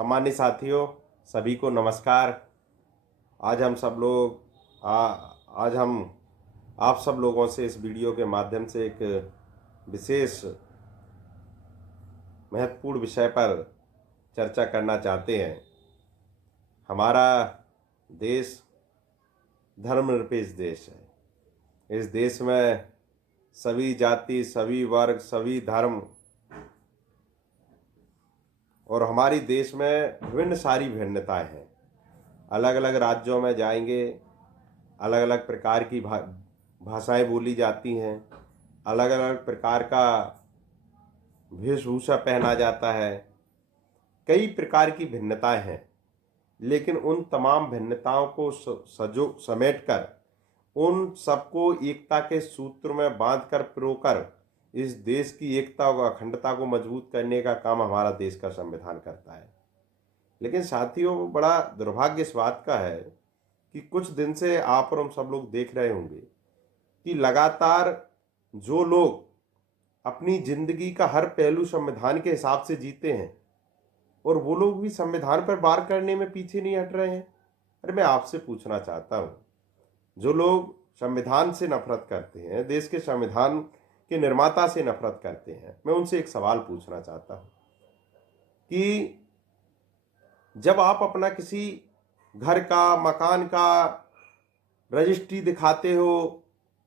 सामान्य साथियों, सभी को नमस्कार। आज हम सब लोग आज हम आप सब लोगों से इस वीडियो के माध्यम से एक विशेष महत्वपूर्ण विषय पर चर्चा करना चाहते हैं। हमारा देश धर्मनिरपेक्ष देश है। इस देश में सभी जाति, सभी वर्ग, सभी धर्म और हमारी देश में विभिन्न सारी भिन्नताएं हैं। अलग अलग राज्यों में जाएंगे, अलग अलग प्रकार की भाषाएं बोली जाती हैं, अलग अलग प्रकार का वेशभूषा पहना जाता है। कई प्रकार की भिन्नताएं हैं, लेकिन उन तमाम भिन्नताओं को समेटकर उन सबको एकता के सूत्र में बांधकर पिरोकर इस देश की एकता और अखंडता को मजबूत करने का काम हमारा देश का संविधान करता है। लेकिन साथियों, बड़ा दुर्भाग्य इस बात का है कि कुछ दिन से आप और हम सब लोग देख रहे होंगे कि लगातार जो लोग अपनी जिंदगी का हर पहलू संविधान के हिसाब से जीते हैं और वो लोग भी संविधान पर वार करने में पीछे नहीं हट रहे हैं। अरे मैं आपसे पूछना चाहता हूँ, जो लोग संविधान से नफरत करते हैं, देश के संविधान के निर्माता से नफरत करते हैं, मैं उनसे एक सवाल पूछना चाहता हूँ कि जब आप अपना किसी घर का, मकान का रजिस्ट्री दिखाते हो,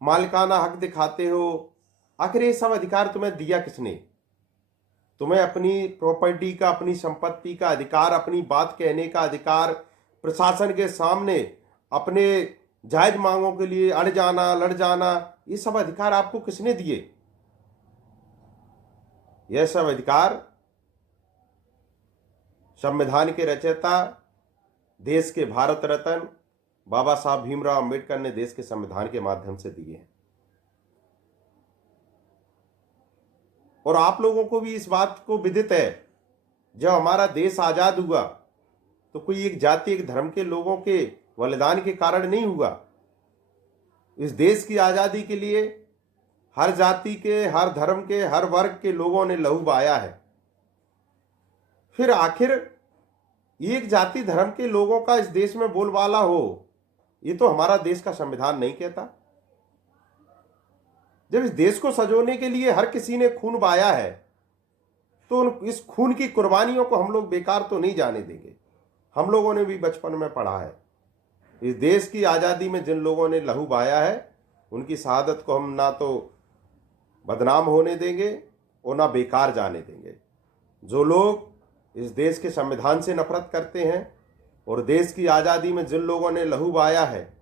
मालिकाना हक दिखाते हो, आखिर ये सब अधिकार तुम्हें दिया किसने? तुम्हें अपनी प्रॉपर्टी का, अपनी संपत्ति का अधिकार, अपनी बात कहने का अधिकार, प्रशासन के सामने अपने जायज मांगों के लिए अड़ जाना, लड़ जाना, ये सब अधिकार आपको किसने दिए? यह सब अधिकार संविधान के रचयिता, देश के भारत रत्न बाबा साहब भीमराव अंबेडकर ने देश के संविधान के माध्यम से दिए हैं। और आप लोगों को भी इस बात को विदित है, जब हमारा देश आजाद हुआ तो कोई एक जाति, एक धर्म के लोगों के बलिदान के कारण नहीं हुआ। इस देश की आजादी के लिए हर जाति के, हर धर्म के, हर वर्ग के लोगों ने लहू बहाया है। फिर आखिर एक जाति धर्म के लोगों का इस देश में बोलबाला हो, ये तो हमारा देश का संविधान नहीं कहता। जब इस देश को सजोने के लिए हर किसी ने खून बहाया है, तो इस खून की कुर्बानियों को हम लोग बेकार तो नहीं जाने देंगे। हम लोगों ने भी बचपन में पढ़ा है, इस देश की आज़ादी में जिन लोगों ने लहू बहाया है, उनकी शहादत को हम ना तो बदनाम होने देंगे और ना बेकार जाने देंगे। जो लोग इस देश के संविधान से नफरत करते हैं और देश की आज़ादी में जिन लोगों ने लहू बहाया है,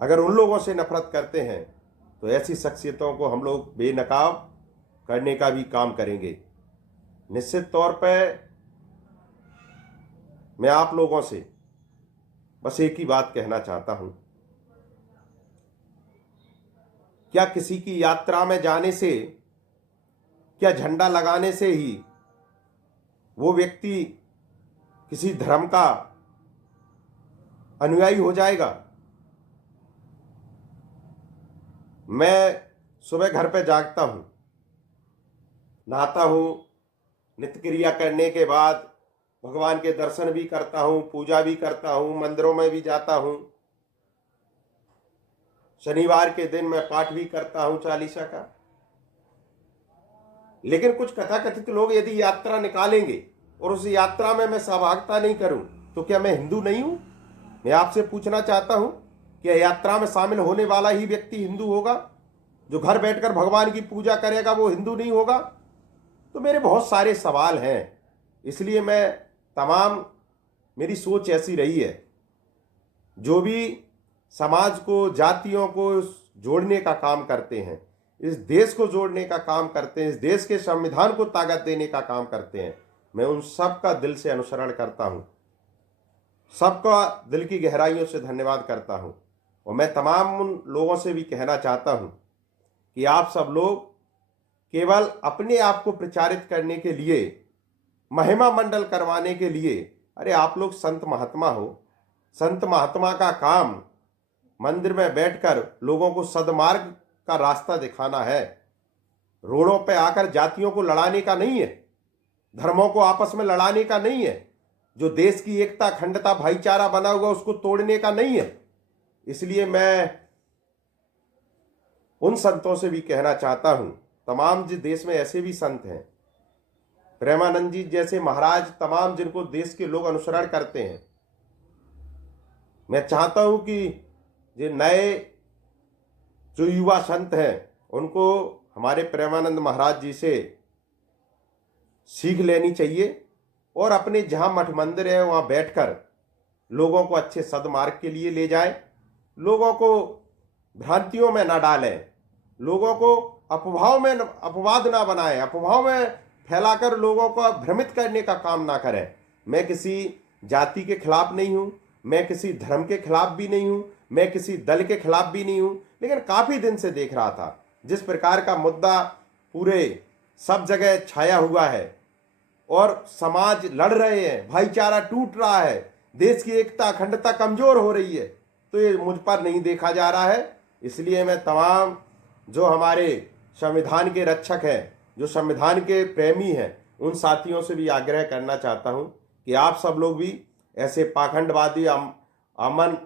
अगर उन लोगों से नफरत करते हैं तो ऐसी शख्सियतों को हम लोग बेनकाब करने का भी काम करेंगे। निश्चित तौर पर मैं आप लोगों से बस एक ही बात कहना चाहता हूं, क्या किसी की यात्रा में जाने से, क्या झंडा लगाने से ही वो व्यक्ति किसी धर्म का अनुयायी हो जाएगा? मैं सुबह घर पे जागता हूं, नहाता हूं, नित्य क्रिया करने के बाद भगवान के दर्शन भी करता हूं, पूजा भी करता हूं, मंदिरों में भी जाता हूं। शनिवार के दिन मैं पाठ भी करता हूं चालीसा का। लेकिन कुछ कथाकथित लोग यदि यात्रा निकालेंगे और उस यात्रा में मैं सहभागिता नहीं करूं तो क्या मैं हिंदू नहीं हूं? मैं आपसे पूछना चाहता हूं कि यात्रा में शामिल होने वाला ही व्यक्ति हिंदू होगा? जो घर बैठकर भगवान की पूजा करेगा वो हिंदू नहीं होगा? तो मेरे बहुत सारे सवाल हैं, इसलिए मेरी सोच ऐसी रही है, जो भी समाज को, जातियों को जोड़ने का काम करते हैं, इस देश को जोड़ने का काम करते हैं, इस देश के संविधान को ताकत देने का काम करते हैं, मैं उन सब का दिल से अनुसरण करता हूं, सबका दिल की गहराइयों से धन्यवाद करता हूं। और मैं तमाम उन लोगों से भी कहना चाहता हूं कि आप सब लोग केवल अपने आप को प्रचारित करने के लिए, महिमा मंडल करवाने के लिए, अरे आप लोग संत महात्मा हो। संत महात्मा का काम मंदिर में बैठकर लोगों को सद्मार्ग का रास्ता दिखाना है, रोडों पे आकर जातियों को लड़ाने का नहीं है। धर्मों को आपस में लड़ाने का नहीं है, जो देश की एकता अखंडता भाईचारा बना हुआ उसको तोड़ने का नहीं है। इसलिए मैं उन संतों से भी कहना चाहता हूं, तमाम जिस देश में ऐसे भी संत हैं, प्रेमानंद जी जैसे महाराज, तमाम जिनको देश के लोग अनुसरण करते हैं, मैं चाहता हूं कि जो नए जो युवा संत हैं उनको हमारे प्रेमानंद महाराज जी से सीख लेनी चाहिए और अपने जहां मठ मंदिर है वहां बैठकर लोगों को अच्छे सदमार्ग के लिए ले जाएं, लोगों को भ्रांतियों में ना डालें, लोगों को अपवाद ना बनाएं, अफवाहों में फैलाकर लोगों को भ्रमित करने का काम ना करें। मैं किसी जाति के खिलाफ नहीं हूं, मैं किसी धर्म के खिलाफ भी नहीं हूं, मैं किसी दल के खिलाफ भी नहीं हूं, लेकिन काफी दिन से देख रहा था जिस प्रकार का मुद्दा पूरे सब जगह छाया हुआ है और समाज लड़ रहे हैं, भाईचारा टूट रहा है, देश की एकता अखंडता कमजोर हो रही है, तो ये मुझ पर नहीं देखा जा रहा है। इसलिए मैं तमाम जो हमारे संविधान के रक्षक हैं, जो संविधान के प्रेमी हैं, उन साथियों से भी आग्रह करना चाहता हूं कि आप सब लोग भी ऐसे पाखंडवादी अमन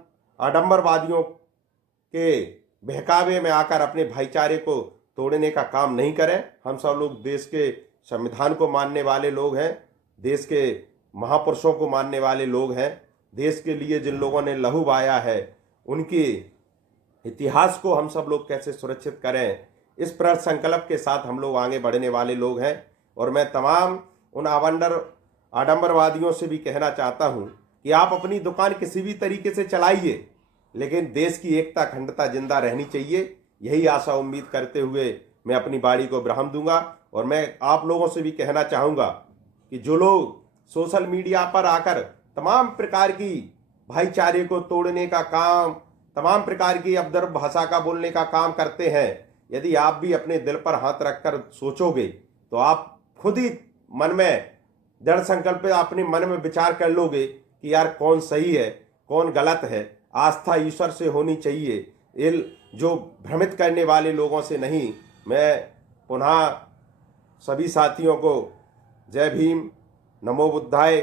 आडंबरवादियों के बहकावे में आकर अपने भाईचारे को तोड़ने का काम नहीं करें। हम सब लोग देश के संविधान को मानने वाले लोग हैं, देश के महापुरुषों को मानने वाले लोग हैं, देश के लिए जिन लोगों ने लहू बहाया है उनके इतिहास को हम सब लोग कैसे सुरक्षित करें, इस प्रण संकल्प के साथ हम लोग आगे बढ़ने वाले लोग हैं। और मैं तमाम उन आडंबरवादियों से भी कहना चाहता हूं कि आप अपनी दुकान किसी भी तरीके से चलाइए, लेकिन देश की एकता अखंडता जिंदा रहनी चाहिए। यही आशा उम्मीद करते हुए मैं अपनी बाड़ी को विराम दूंगा। और मैं आप लोगों से भी कहना चाहूँगा कि जो लोग सोशल मीडिया पर आकर तमाम प्रकार की भाईचारे को तोड़ने का काम, तमाम प्रकार की अभद्र भाषा का बोलने का काम करते हैं, यदि आप भी अपने दिल पर हाथ रखकर सोचोगे तो आप खुद ही मन में दृढ़ संकल्प अपने मन में विचार कर लोगे कि यार कौन सही है कौन गलत है। आस्था ईश्वर से होनी चाहिए, जो भ्रमित करने वाले लोगों से नहीं। मैं पुनः सभी साथियों को जय भीम, नमो बुद्धाय,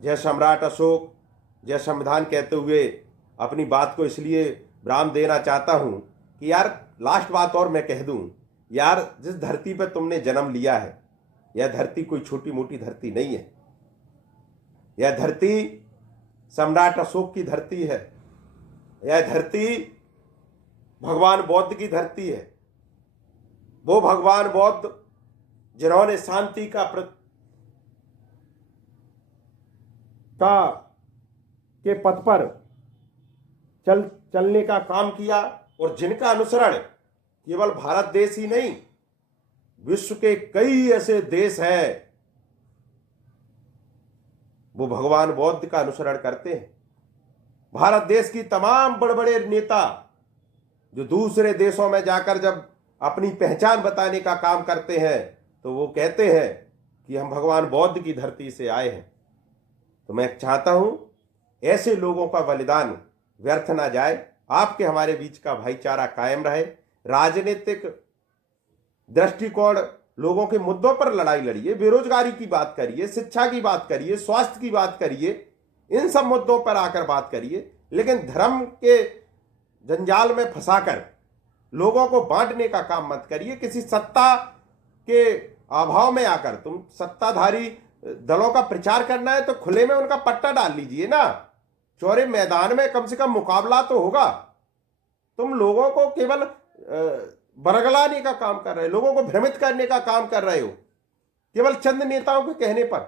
जय सम्राट अशोक, जय संविधान कहते हुए अपनी बात को इसलिए विराम देना चाहता हूँ कि यार लास्ट बात और मैं कह दूँ, यार जिस धरती पर तुमने जन्म लिया है यह धरती कोई छोटी मोटी धरती नहीं है। यह धरती सम्राट अशोक की धरती है, यह धरती भगवान बौद्ध की धरती है। वो भगवान बौद्ध जिन्होंने शांति के पथ पर चलने का काम किया और जिनका अनुसरण केवल भारत देश ही नहीं, विश्व के कई ऐसे देश हैं वो भगवान बौद्ध का अनुसरण करते हैं। भारत देश की तमाम बड़े बड़े नेता जो दूसरे देशों में जाकर जब अपनी पहचान बताने का काम करते हैं तो वो कहते हैं कि हम भगवान बौद्ध की धरती से आए हैं। तो मैं चाहता हूं ऐसे लोगों का बलिदान व्यर्थ ना जाए, आपके हमारे बीच का भाईचारा कायम रहे। राजनीतिक दृष्टिकोण लोगों के मुद्दों पर लड़ाई लड़िए, बेरोजगारी की बात करिए, शिक्षा की बात करिए, स्वास्थ्य की बात करिए, इन सब मुद्दों पर आकर बात करिए, लेकिन धर्म के जंजाल में फंसाकर लोगों को बांटने का काम मत करिए। किसी सत्ता के अभाव में आकर तुम सत्ताधारी दलों का प्रचार करना है तो खुले में उनका पट्टा डाल लीजिए ना, चौड़े मैदान में कम से कम मुकाबला तो होगा। तुम लोगों को केवल बरगलाने का काम कर रहे हो, लोगों को भ्रमित करने का काम कर रहे हो केवल चंद नेताओं के कहने पर।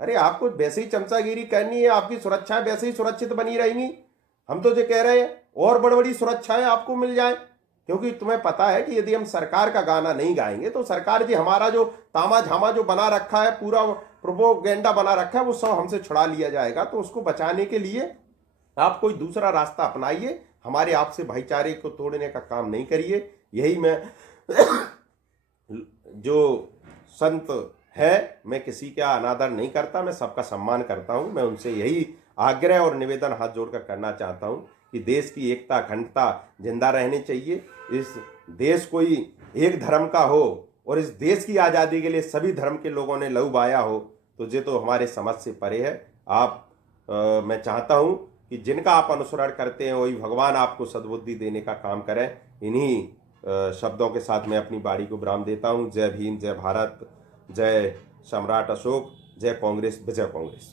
अरे आपको वैसे ही चमचागिरी करनी है, आपकी सुरक्षा वैसे ही सुरक्षित बनी रहेंगी। हम तो जो कह रहे हैं और बड़ी बड़ी सुरक्षाएं आपको मिल जाए, क्योंकि तुम्हें पता है कि यदि हम सरकार का गाना नहीं गाएंगे तो सरकार जी हमारा जो तामा झामा जो बना रखा है, पूरा प्रोपोगेंडा बना रखा है, वो सब हमसे छुड़ा लिया जाएगा। तो उसको बचाने के लिए आप कोई दूसरा रास्ता अपनाइए, हमारे आपसे भाईचारे को तोड़ने का काम नहीं करिए। यही मैं जो संत है, मैं किसी का अनादर नहीं करता, मैं सबका सम्मान करता हूं। मैं उनसे यही आग्रह और निवेदन हाथ जोड़कर करना चाहता हूं कि देश की एकता अखंडता जिंदा रहनी चाहिए। इस देश कोई एक धर्म का हो और इस देश की आज़ादी के लिए सभी धर्म के लोगों ने लहू बहाया हो, तो ये तो हमारे समझ से परे है। मैं चाहता हूँ कि जिनका आप अनुसरण करते हैं वही भगवान आपको सद्बुद्धि देने का काम करें। इन्हीं शब्दों के साथ मैं अपनी बाड़ी को विराम देता हूँ। जय भीम, जय भारत, जय सम्राट अशोक, जय कांग्रेस, विजय कांग्रेस।